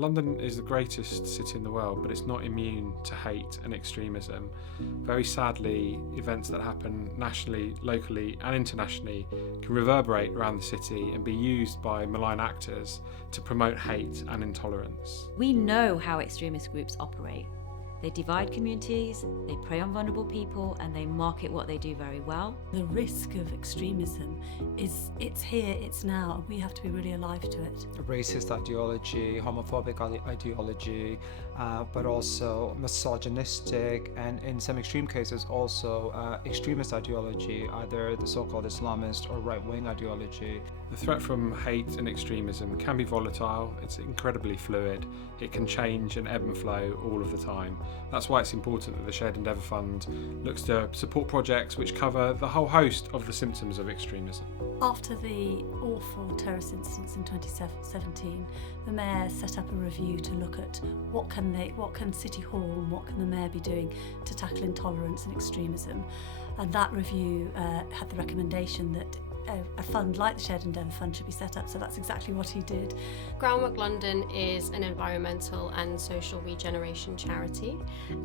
London is the greatest city in the world, but it's not immune to hate and extremism. Very sadly, events that happen nationally, locally and internationally can reverberate around the city and be used by malign actors to promote hate and intolerance. We know how extremist groups operate. They divide communities, they prey on vulnerable people, and they market what they do very well. The risk of extremism it's here, it's now, and we have to be really alive to it. Racist ideology, homophobic ideology, but also misogynistic, and in some extreme cases also extremist ideology, either the so-called Islamist or right-wing ideology. The threat from hate and extremism can be volatile, it's incredibly fluid, it can change and ebb and flow all of the time. That's why it's important that the Shared Endeavour Fund looks to support projects which cover the whole host of the symptoms of extremism. After the awful terrorist incidents in 2017, the Mayor set up a review to look at what can City Hall and what can the Mayor be doing to tackle intolerance and extremism. And that review had the recommendation that a fund like the Shared Endeavour Fund should be set up, so that's exactly what he did. Groundwork London is an environmental and social regeneration charity,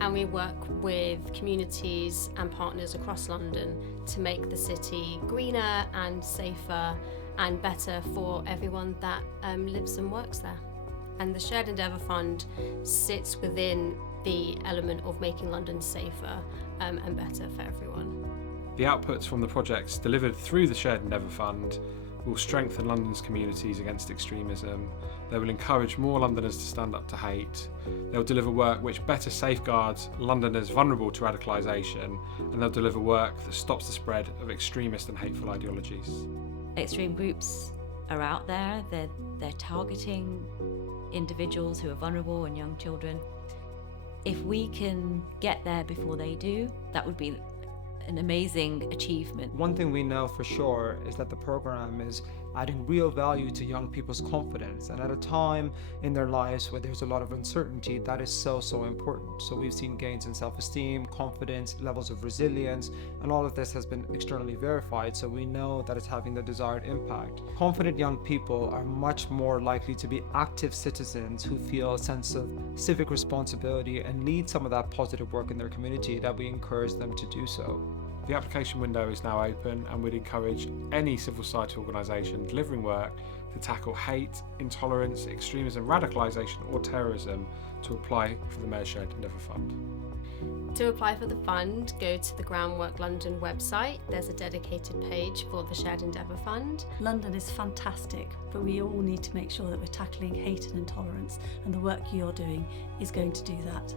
and we work with communities and partners across London to make the city greener and safer and better for everyone that lives and works there. And the Shared Endeavour Fund sits within the element of making London safer and better for everyone. The outputs from the projects delivered through the Shared Endeavour Fund will strengthen London's communities against extremism. They will encourage more Londoners to stand up to hate. They'll deliver work which better safeguards Londoners vulnerable to radicalisation, and they'll deliver work that stops the spread of extremist and hateful ideologies. Extreme groups are out there, they're targeting individuals who are vulnerable and young children. If we can get there before they do, that would be an amazing achievement. One thing we know for sure is that the program is adding real value to young people's confidence, and at a time in their lives where there's a lot of uncertainty, that is so important. So we've seen gains in self-esteem, confidence, levels of resilience, and all of this has been externally verified, so we know that it's having the desired impact. Confident young people are much more likely to be active citizens who feel a sense of civic responsibility and lead some of that positive work in their community, that we encourage them to do so. The application window is now open, and we'd encourage any civil society organisation delivering work to tackle hate, intolerance, extremism, radicalisation or terrorism to apply for the Mayor's Shared Endeavour Fund. To apply for the fund, go to the Groundwork London website. There's a dedicated page for the Shared Endeavour Fund. London is fantastic, but we all need to make sure that we're tackling hate and intolerance, and the work you're doing is going to do that.